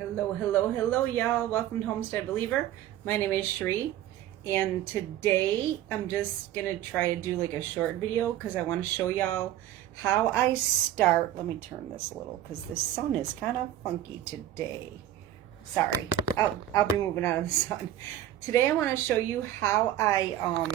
Hello, hello, hello, y'all. Welcome to Homestead Believer. My name is Sheree, and today I'm just gonna try to do like a short video because I want to show y'all how I start. Let me turn this a little because the sun is kind of funky today. Sorry, I'll be moving out of the sun. Today I want to show you how I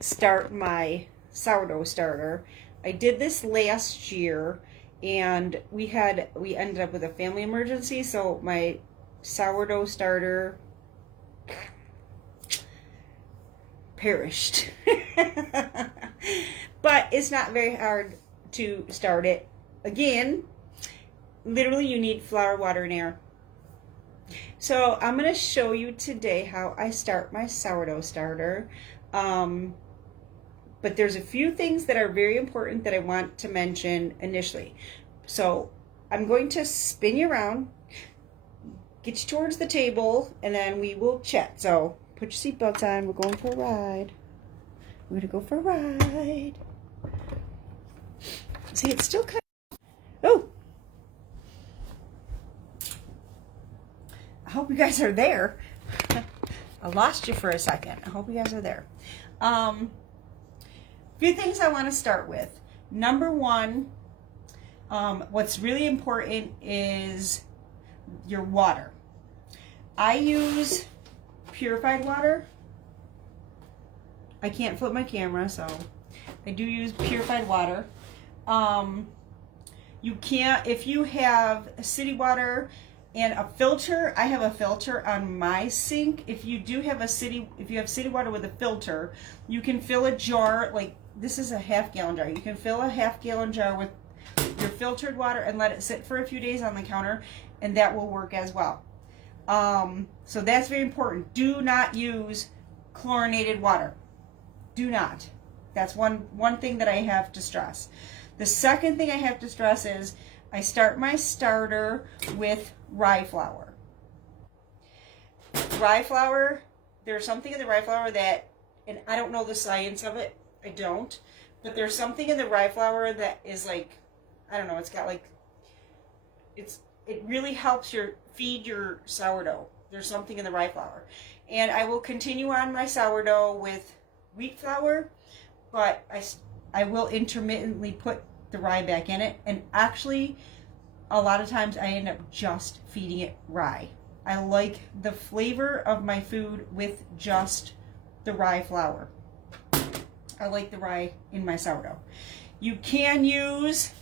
start my sourdough starter. I did this last year, and we ended up with a family emergency, so my sourdough starter perished. But it's not very hard to start it. Again, literally you need flour, water, and air. So I'm going to show you today how I start my sourdough starter. But there's a few things that are very important that I want to mention initially. So I'm going to spin you around, get you towards the table, and then we will chat. So put your seatbelts on. We're going for a ride. We're going to go for a ride. See, it's still kind of... Oh! I hope you guys are there. I lost you for a second. I hope you guys are there. Few things I want to start with. Number one, what's really important is your water. I use purified water. I can't flip my camera, so I do use purified water. You can't, if you have city water and a filter, I have a filter on my sink. If you have city water with a filter, you can fill a jar, like this is a half-gallon jar. You can fill a half-gallon jar with your filtered water and let it sit for a few days on the counter, and that will work as well. So that's very important. Do not use chlorinated water. Do not. That's one thing that I have to stress. The second thing I have to stress is I start my starter with rye flour. Rye flour, there's something in the rye flour that, and I don't know the science of it, I don't, but there's something in the rye flour that is like, I don't know, it's got like, it really helps feed your sourdough. There's something in the rye flour. And I will continue on my sourdough with wheat flour, but I will intermittently put the rye back in it, and actually a lot of times I end up just feeding it rye. I like the flavor of my food with just the rye flour. I like the rye in my sourdough. You can use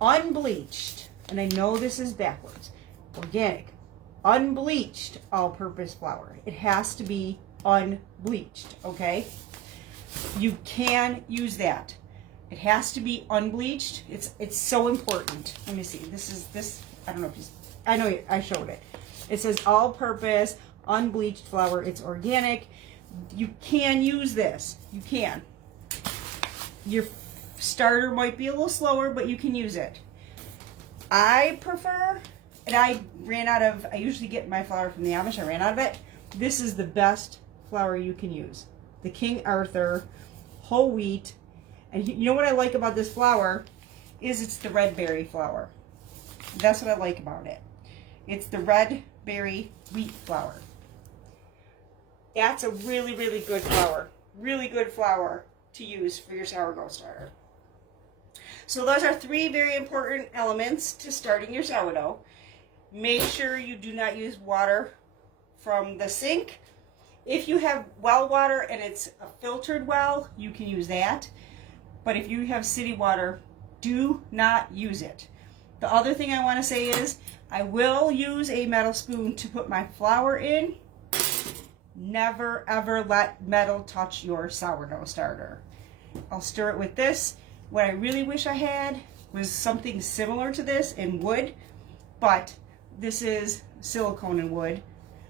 unbleached, and I know this is backwards, organic, unbleached all-purpose flour. It has to be unbleached, okay? You can use that. It has to be unbleached. It's so important. Let me see. This I don't know if I know I showed it. It says all-purpose unbleached flour. It's organic. You can use this. You can. Your starter might be a little slower, but you can use it. I prefer, and I usually get my flour from the Amish. I ran out of it. This is the best flour you can use. The King Arthur whole wheat. And you know what I like about this flour is it's the red berry flour. That's what I like about it. It's the red berry wheat flour. That's a really, really good flour. Really good flour to use for your sourdough starter. So those are three very important elements to starting your sourdough. Make sure you do not use water from the sink. If you have well water and it's a filtered well, you can use that. But if you have city water, do not use it. The other thing I want to say is I will use a metal spoon to put my flour in. Never ever let metal touch your sourdough starter. I'll stir it with this. What I really wish I had was something similar to this in wood, but this is silicone and wood,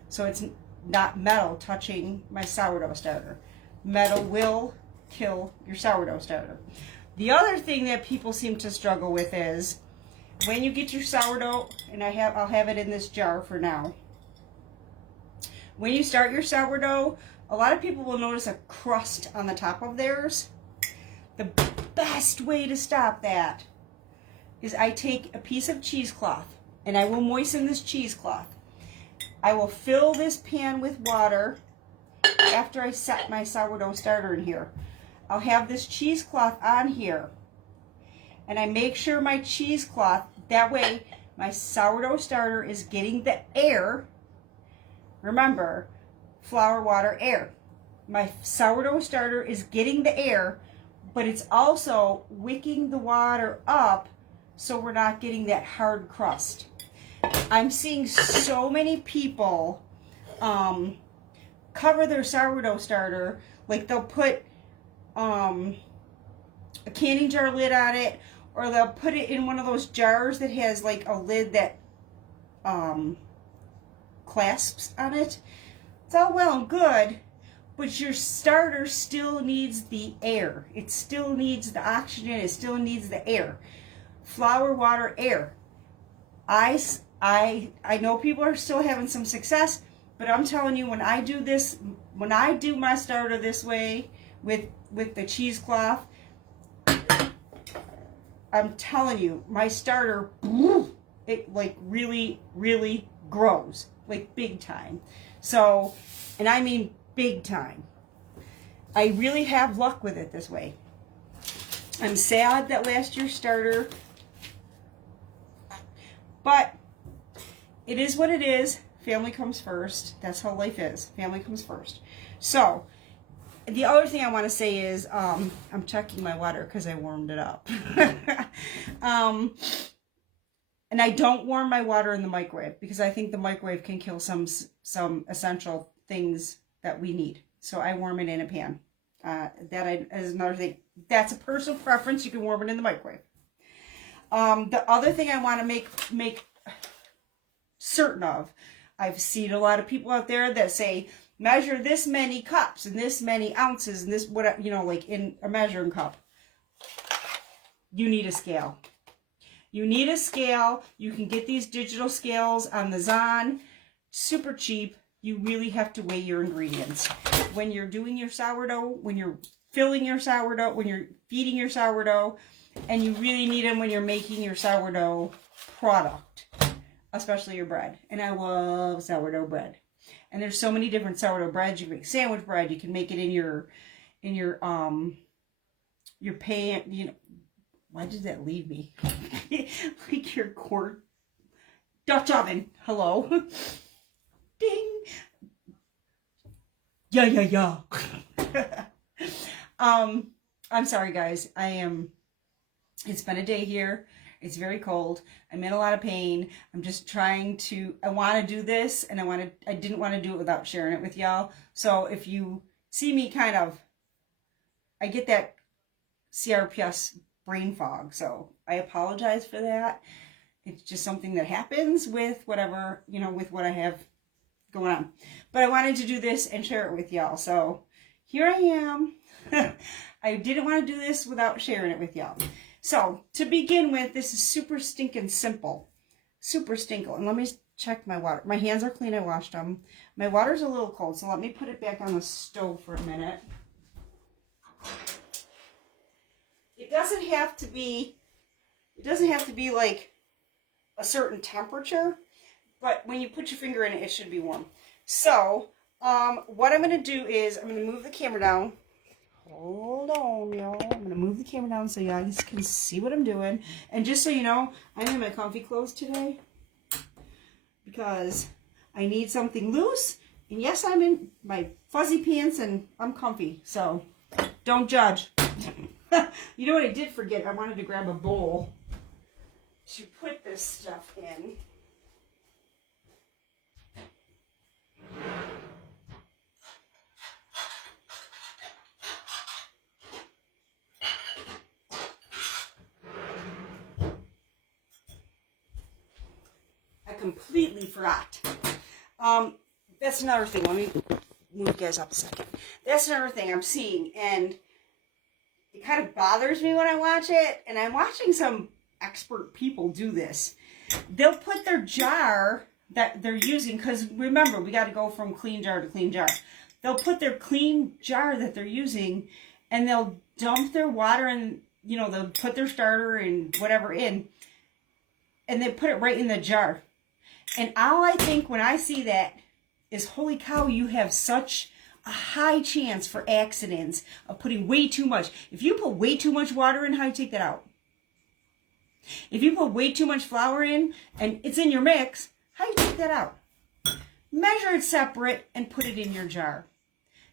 so it's not metal touching my sourdough starter. Metal will kill your sourdough starter. The other thing that people seem to struggle with is when you get your sourdough, and I'll have it in this jar for now. When you start your sourdough, a lot of people will notice a crust on the top of theirs. The best way to stop that is I take a piece of cheesecloth and I will moisten this cheesecloth. I will fill this pan with water after I set my sourdough starter in here. I'll have this cheesecloth on here, and I make sure my cheesecloth, that way my sourdough starter is getting the air. Remember, flour, water, air. My sourdough starter is getting the air, but it's also wicking the water up so we're not getting that hard crust. I'm seeing so many people cover their sourdough starter, like they'll put a canning jar lid on it, or they'll put it in one of those jars that has like a lid that clasps on it. It's all well and good, but your starter still needs the air. It still needs the oxygen. It still needs the air. Flour, water, air. I know people are still having some success, but I'm telling you, when I do this, when I do my starter this way with the cheesecloth, I'm telling you, my starter, it like really, really grows, like big time. So, and I mean big time. I really have luck with it this way. I'm sad that last year's starter, but it is what it is. Family comes first. That's how life is. Family comes first. So, the other thing I want to say is, I'm checking my water because I warmed it up. And I don't warm my water in the microwave because I think the microwave can kill some essential things that we need. So I warm it in a pan. That is another thing. That's a personal preference. You can warm it in the microwave. The other thing I want to make certain of, I've seen a lot of people out there that say, measure this many cups and this many ounces and this, what, you know, like in a measuring cup. You need a scale. You need a scale. You can get these digital scales on the Zon. Super cheap. You really have to weigh your ingredients. When you're doing your sourdough, when you're filling your sourdough, when you're feeding your sourdough, and you really need them when you're making your sourdough product, especially your bread. And I love sourdough bread. And there's so many different sourdough breads. You can make sandwich bread. You can make it in your pan. You know, why did that leave me? Like your quart Dutch oven. Hello. Ding. Yeah. I'm sorry, guys. It's been a day here. It's very cold. I'm in a lot of pain. I'm just trying to, I want to do this, and I didn't want to do it without sharing it with y'all. So if you see me kind of, I get that CRPS brain fog. So I apologize for that. It's just something that happens with whatever, you know, with what I have going on. But I wanted to do this and share it with y'all. So here I am. I didn't want to do this without sharing it with y'all. So to begin with, this is super stinking simple. Super stinking. And let me check my water. My hands are clean. I washed them. My water's a little cold, so let me put it back on the stove for a minute. It doesn't have to be like a certain temperature, but when you put your finger in it, it should be warm. So, what I'm going to do is I'm going to move the camera down. Hold on, y'all. I'm going to move the camera down so you guys can see what I'm doing. And just so you know, I'm in my comfy clothes today because I need something loose. And yes, I'm in my fuzzy pants and I'm comfy. So, don't judge. You know what I did forget? I wanted to grab a bowl to put this stuff in. I completely forgot. That's another thing. Let me move you guys up a second. That's another thing I'm seeing, and it kind of bothers me when I watch it, and I'm watching some expert people do this. They'll put their jar that they're using, because remember, we got to go from clean jar to clean jar. They'll put their clean jar that they're using, and they'll dump their water and, you know, they'll put their starter and whatever in. and then put it right in the jar. And all I think when I see that is, holy cow, you have such a high chance for accidents of putting way too much. If you put way too much water in, how do you take that out? If you put way too much flour in and it's in your mix, how do you take that out? Measure it separate and put it in your jar.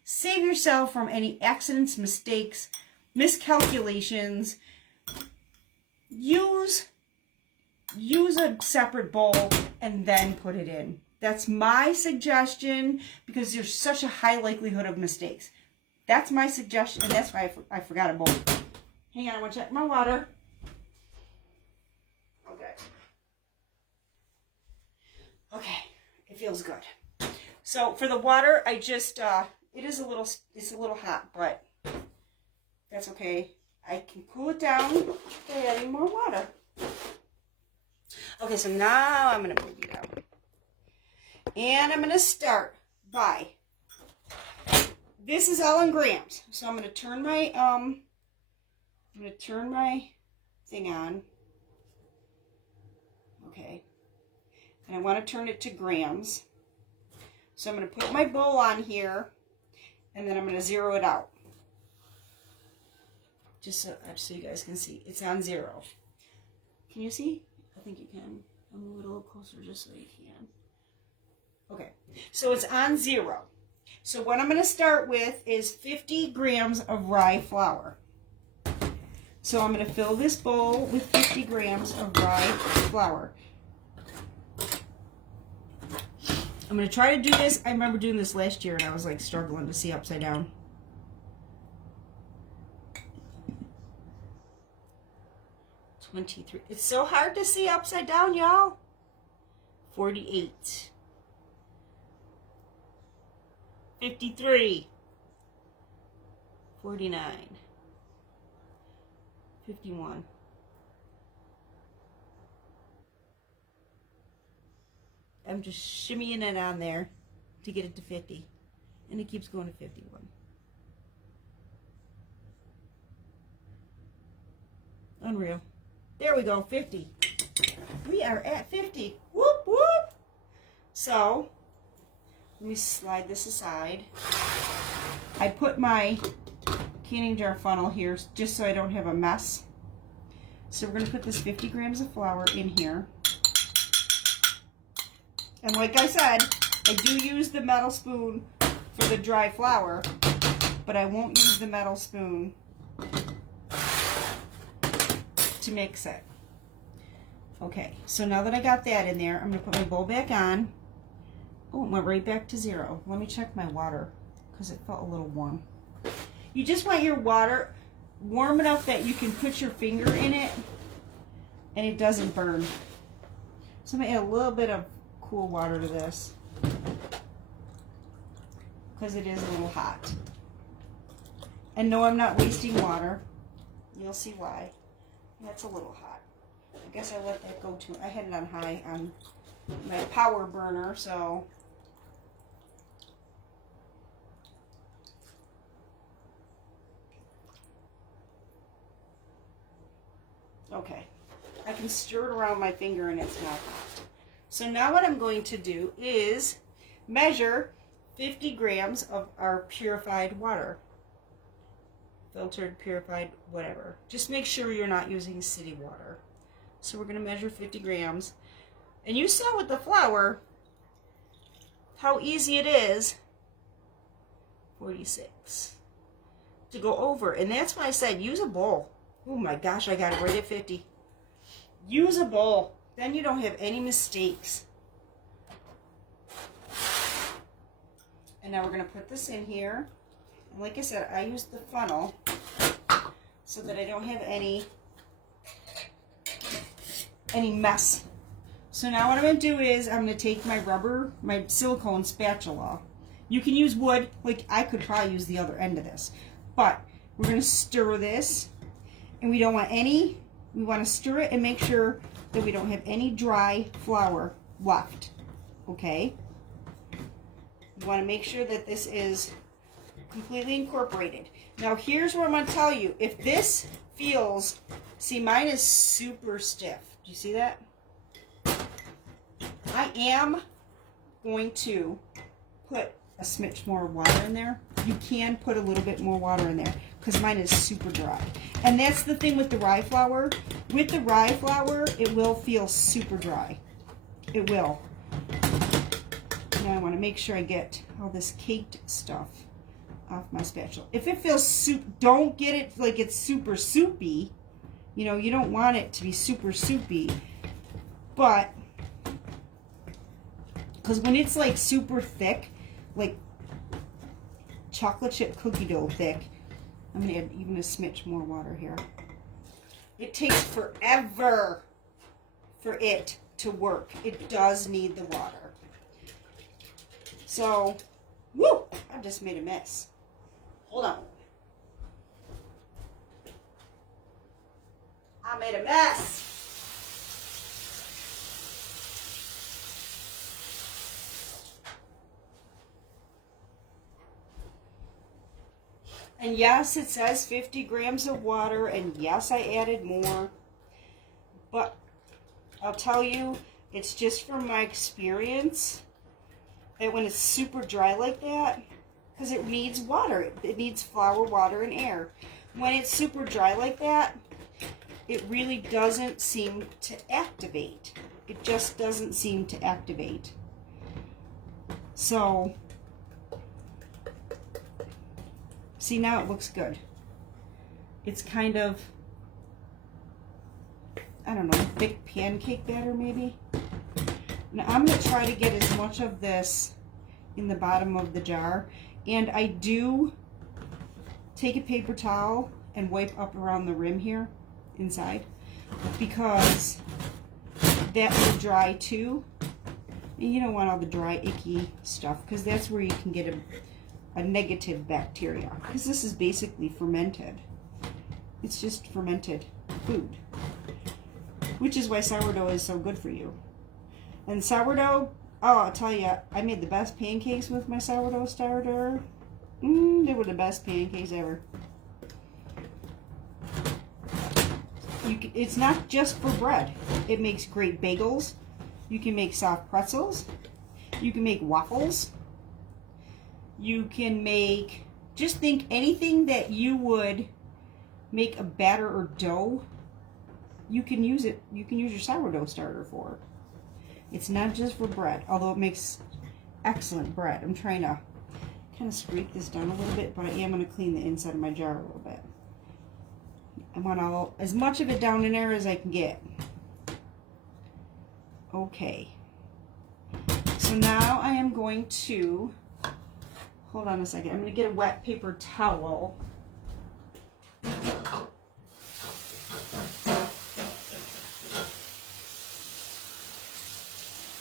Save yourself from any accidents, mistakes, miscalculations. Use a separate bowl and then put it in. That's my suggestion because there's such a high likelihood of mistakes. That's my suggestion, and that's why I forgot a bowl. Hang on, I want to check my water. Okay, it feels good. So for the water, I just it's a little hot, but that's okay. I can cool it down by adding more water. Okay, so now I'm going to move it out. And I'm going to start by, this is all in grams. So I'm going to turn my thing on. Okay. And I want to turn it to grams. So I'm going to put my bowl on here, and then I'm going to zero it out. Just so you guys can see. It's on 0. Can you see? I think you can. I'll move it a little closer just so you can. Okay, so it's on 0. So what I'm going to start with is 50 grams of rye flour. So I'm going to fill this bowl with 50 grams of rye flour. I'm going to try to do this. I remember doing this last year and I was like struggling to see upside down. It's so hard to see upside down, y'all. 48. 53. 49. 51. I'm just shimmying it on there to get it to 50. And it keeps going to 51. Unreal. There we go, 50. We are at 50. Whoop, whoop. So, let me slide this aside. I put my canning jar funnel here just so I don't have a mess. So we're going to put this 50 grams of flour in here. And like I said, I do use the metal spoon for the dry flour, but I won't use the metal spoon to mix it. Okay, so now that I got that in there, I'm going to put my bowl back on. Oh, it went right back to 0. Let me check my water because it felt a little warm. You just want your water warm enough that you can put your finger in it and it doesn't burn. So I'm going to add a little bit of cool water to this because it is a little hot. And no, I'm not wasting water. You'll see why. That's a little hot. I guess I let that go too. I had it on high on my power burner, so. Okay. I can stir it around my finger and it's not hot. So now what I'm going to do is measure 50 grams of our purified water. Filtered, purified, whatever. Just make sure you're not using city water. So we're going to measure 50 grams. And you saw with the flour how easy it is, 46, to go over. And that's why I said use a bowl. Oh my gosh, I got it right at 50. Use a bowl. Then you don't have any mistakes. And now we're going to put this in here. And like I said, I use the funnel so that I don't have any mess. So now what I'm going to do is I'm going to take my silicone spatula. You can use wood, like I could probably use the other end of this. But we're going to stir this. And we don't want we want to stir it and make sure that we don't have any dry flour left. Okay? You want to make sure that this is completely incorporated. Now here's what I'm going to tell you. If this feels, see, mine is super stiff. Do you see that? I am going to put a smidge more water in there. You can put a little bit more water in there because mine is super dry. And that's the thing with the rye flour. With the rye flour, it will feel super dry. It will. Now I want to make sure I get all this caked stuff off my spatula. If it feels soup, don't get it like it's super soupy. You know, you don't want it to be super soupy. But, because when it's like super thick, like chocolate chip cookie dough thick, I'm going to add even a smidge more water here. It takes forever for it to work. It does need the water. So, woo! I just made a mess. Hold on. I made a mess. And yes, it says 50 grams of water, and yes, I added more. But I'll tell you, it's just from my experience that when it's super dry like that, because it needs water. It needs flour, water, and air. When it's super dry like that, it really doesn't seem to activate. It just doesn't seem to activate. So, see, now it looks good. It's kind of, I don't know, thick pancake batter maybe. Now I'm going to try to get as much of this in the bottom of the jar. And I do take a paper towel and wipe up around the rim here inside, because that will dry too. And you don't want all the dry, icky stuff, because that's where you can get a negative bacteria, because this is basically fermented. It's just fermented food, which is why sourdough is so good for you. And sourdough, oh, I'll tell you, I made the best pancakes with my sourdough starter. They were the best pancakes ever. It's not just for bread. It makes great bagels. You can make soft pretzels. You can make waffles. You can make, just think anything that you would make a batter or dough, you can use it. You can use your sourdough starter for. It's not just for bread, although it makes excellent bread. I'm trying to kind of scrape this down a little bit, but I am going to clean the inside of my jar a little bit. I want as much of it down in there as I can get. Okay. So now I am going to, hold on a second, I'm going to get a wet paper towel.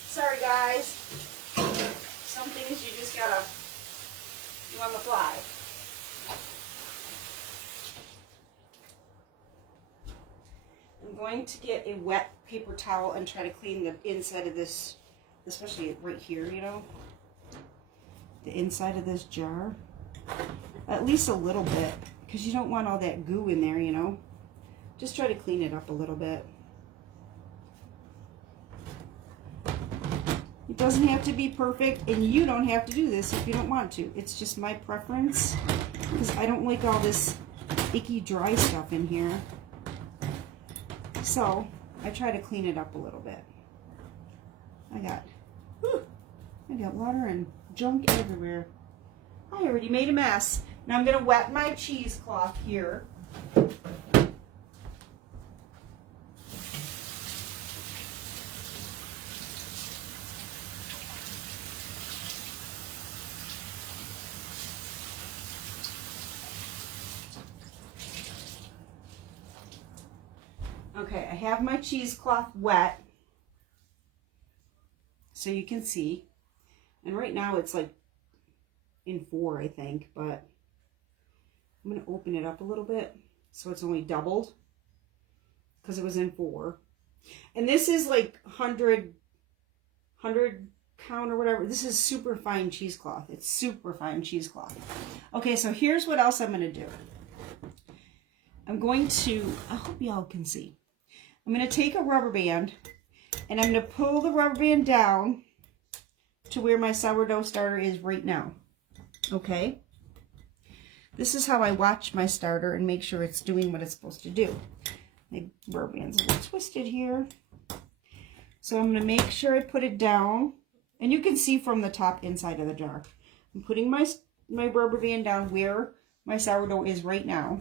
Sorry guys, some things you just gotta do on the fly. I'm going to get a wet paper towel and try to clean the inside of this, especially right here, you know, the inside of this jar, at least a little bit, because you don't want all that goo in there, you know. Just try to clean it up a little bit. It doesn't have to be perfect, and you don't have to do this if you don't want to. It's just my preference, because I don't like all this icky dry stuff in here. So I try to clean it up a little bit. I got water and junk everywhere. I already made a mess. Now I'm going to wet my cheesecloth here. Okay, I have my cheesecloth wet, so you can see. And right now it's like in 4, I think, but I'm going to open it up a little bit so it's only doubled, because it was in 4. And this is like 100 count or whatever. This is super fine cheesecloth. It's super fine cheesecloth. Okay, so here's what else I'm going to do. I'm going to, I hope y'all can see. I'm going to take a rubber band And I'm going to pull the rubber band down to where my sourdough starter is right now. Okay? This is how I watch my starter and make sure it's doing what it's supposed to do. My rubber band's a little twisted here. So I'm going to make sure I put it down. And you can see from the top inside of the jar. I'm putting my rubber band down where my sourdough is right now.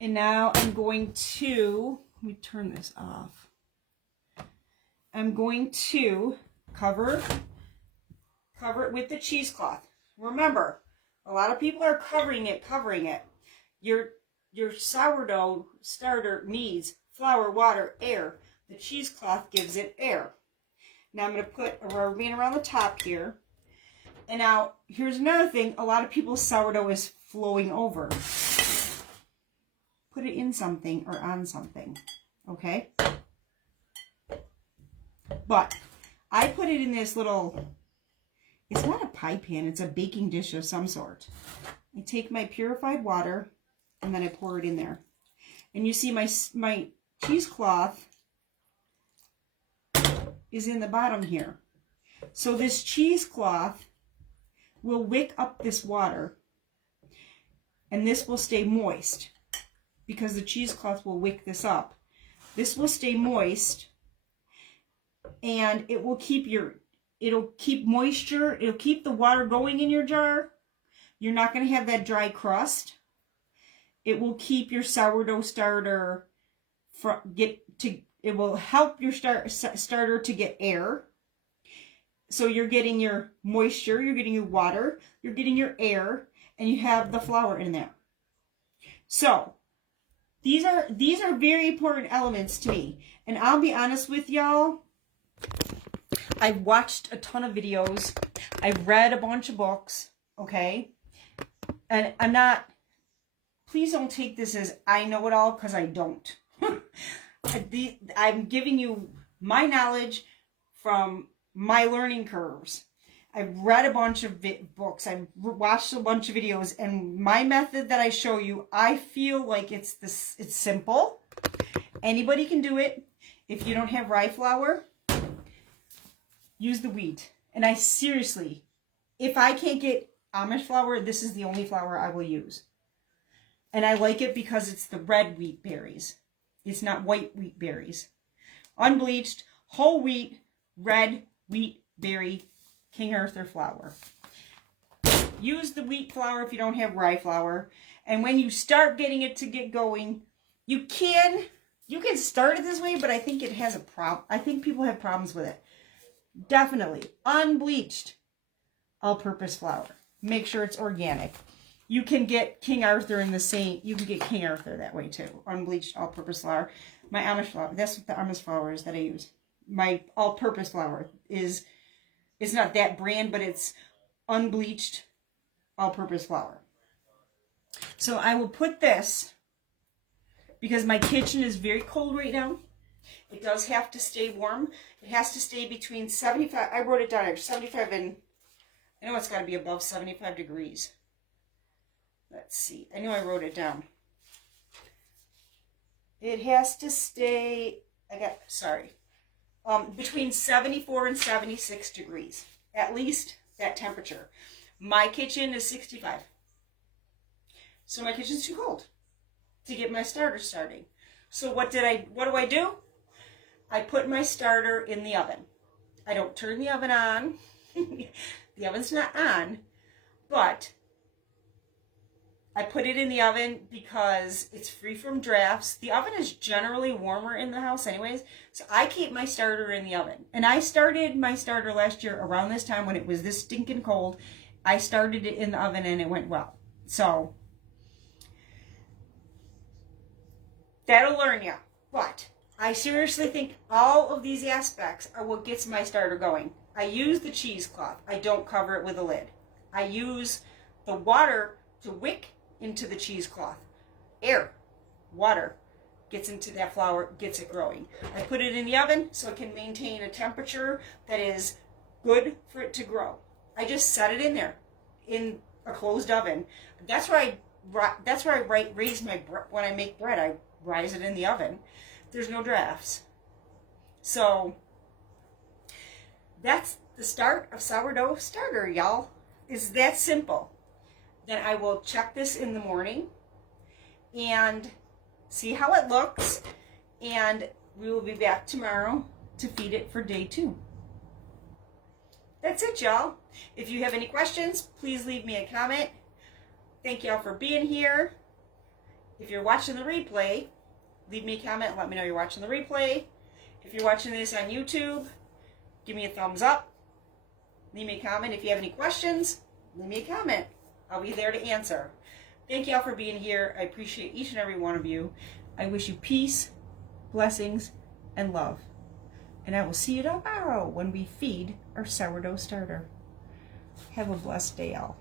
And now I'm going to, let me turn this off. I'm going to cover it with the cheesecloth. Remember, a lot of people are covering it. Your sourdough starter needs flour, water, air. The cheesecloth gives it air. Now I'm going to put a rubber band around the top here. And now, here's another thing. A lot of people's sourdough is flowing over. Put it in something or on something. Okay? But I put it in this little, it's not a pie pan, it's a baking dish of some sort. I take my purified water and then I pour it in there. And you see my cheesecloth is in the bottom here. So this cheesecloth will wick up this water and this will stay moist because the cheesecloth will wick this up. This will stay moist and it will keep it'll keep moisture, it'll keep the water going in your jar. You're not going to have that dry crust. It will keep your sourdough starter it will help your starter to get air. So you're getting your moisture, you're getting your water, you're getting your air, and you have the flour in there. So these are very important elements to me. And I'll be honest with y'all, I've watched a ton of videos. I've read a bunch of books, okay? And please don't take this as I know it all, because I don't. I'm giving you my knowledge from my learning curves. I've read a bunch of books. I've watched a bunch of videos, and my method that I show you, I feel like it's simple. Anybody can do it. If you don't have rye flour, use the wheat. And I seriously, if I can't get Amish flour, this is the only flour I will use. And I like it because it's the red wheat berries. It's not white wheat berries. Unbleached, whole wheat, red wheat berry King Arthur flour. Use the wheat flour if you don't have rye flour. And when you start getting it to get going, you can start it this way, but I think it has a problem. I think people have problems with it. Definitely unbleached all-purpose flour. Make sure it's organic. You can get King Arthur you can get King Arthur that way too. Unbleached all-purpose flour. My Amish flour, that's what the Amish flour is that I use. My all-purpose flour is, it's not that brand, but it's unbleached all-purpose flour. So I will put this, because my kitchen is very cold right now. It does have to stay warm. It has to stay between 75, I wrote it down, 75 and, I know it's got to be above 75 degrees. Let's see. I know I wrote it down. It has to stay, between 74 and 76 degrees. At least that temperature. My kitchen is 65. So my kitchen's too cold to get my starter starting. So what do I do? I put my starter in the oven. I don't turn the oven on. The oven's not on, but I put it in the oven because it's free from drafts. The oven is generally warmer in the house anyways, so I keep my starter in the oven. And I started my starter last year around this time when it was this stinking cold. I started it in the oven and it went well. So that'll learn you. But I seriously think all of these aspects are what gets my starter going. I use the cheesecloth. I don't cover it with a lid. I use the water to wick into the cheesecloth. Air, water, gets into that flour, gets it growing. I put it in the oven so it can maintain a temperature that is good for it to grow. I just set it in there in a closed oven. That's where I raise my when I make bread. I rise it in the oven. There's no drafts. So that's the start of Sourdough Starter, y'all. It's that simple. Then I will check this in the morning and see how it looks, and we will be back tomorrow to feed it for day 2. That's it, y'all. If you have any questions, please leave me a comment. Thank y'all for being here. If you're watching the replay, leave me a comment and let me know you're watching the replay. If you're watching this on YouTube, give me a thumbs up. Leave me a comment. If you have any questions, leave me a comment. I'll be there to answer. Thank y'all for being here. I appreciate each and every one of you. I wish you peace, blessings, and love. And I will see you tomorrow when we feed our sourdough starter. Have a blessed day, y'all.